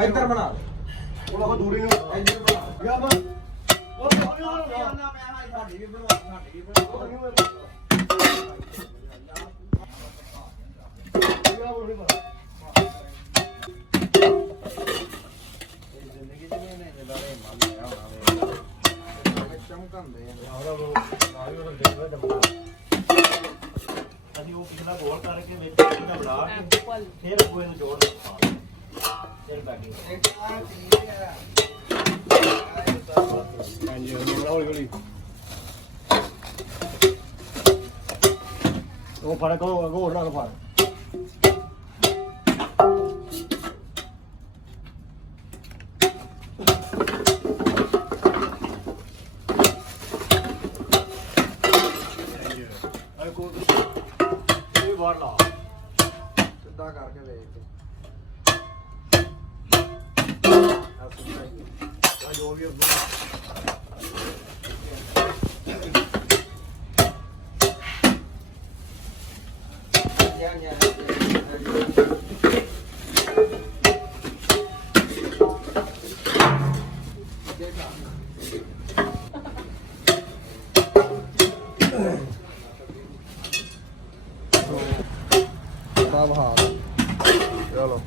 ਇੱਧਰ ਬਣਾ ਉਹ ਦੂਰੀ ਨੂੰ ਇੱਧਰ ਬਣਾ ਗਿਆ ਬਸ ਉਹ ਨਾ ਪਿਆ ਸਾਡੀ ਵੀ ਬਣਾ ਜ਼ਿੰਦਗੀ ਚ ਨਹੀਂ ਨੇ ਜਦਾਰੇ ਮੰਨ ਲਿਆ ਹੋਣਾ ਚਮਕੰਦੇ ਆ ਉਹ ਦੇਖੋ ਜਮਾ ਅਸੀਂ ਉਹ ਪਿਛਲਾ ਗੋਲ ਕਰਕੇ ਵਿੱਚ ਇਹਦਾ ਬਣਾ ਕੇ ਫਿਰ ਕੋਈ ਨੂੰ ਜੋੜ ਫਿਰ ਬਾਕੀ ਹਾਂਜੀ ਹੌਲੀ ਹੌਲੀ ਉਹ ਫੜ ਉਹ ਨਾ ਫੜ ਬਾਹਰ ਲਾ ਸਿੱਧਾ ਕਰਕੇ ਵੇਖ ਆ ਜੋ ਵੀ ਚਲੋ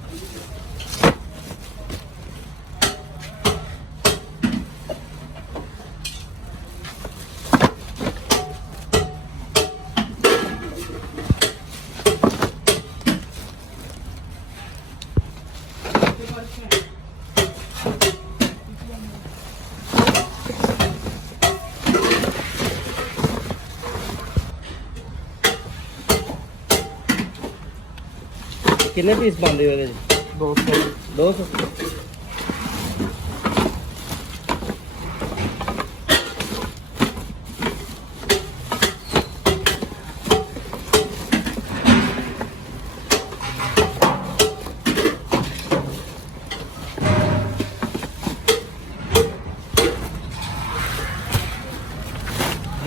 कितने पीस पाते हो 200 200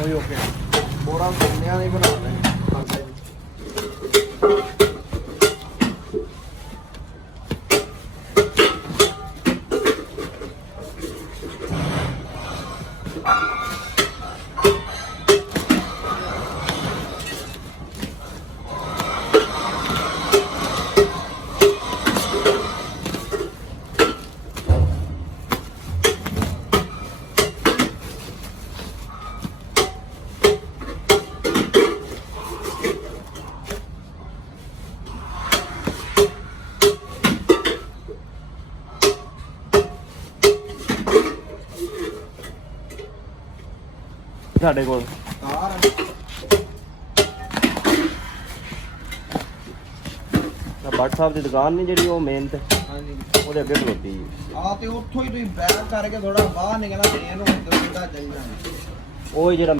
ਵੀ ਓਕੇ ਬੋਰਾ ਸੁਣਿਆ ਨਹੀਂ ਬਣਾ ਰਹੇ ਸਾਡੇ ਕੋਲ ਕਾਰ ਭੱਟ ਸਾਹਿਬ ਦੀ ਦੁਕਾਨ ਨਹੀਂ ਜਿਹੜੀ ਉਹ ਮੇਨ ਤੇ ਹਾਂਜੀ ਉਹਦੇ ਅੱਗੇ ਖਲੋਤੀ ਆ ਤੇ ਉੱਥੋਂ ਹੀ ਤੁਸੀਂ ਬੈਕ ਕਰਕੇ ਥੋੜਾ ਬਾਹਰ ਨਿਕਲਣਾ ਟ੍ਰੇਨ ਹੋਣ ਤੇ ਸਿੱਧਾ ਚਾਹੀਦਾ ਉਹ ਜਿਹੜਾ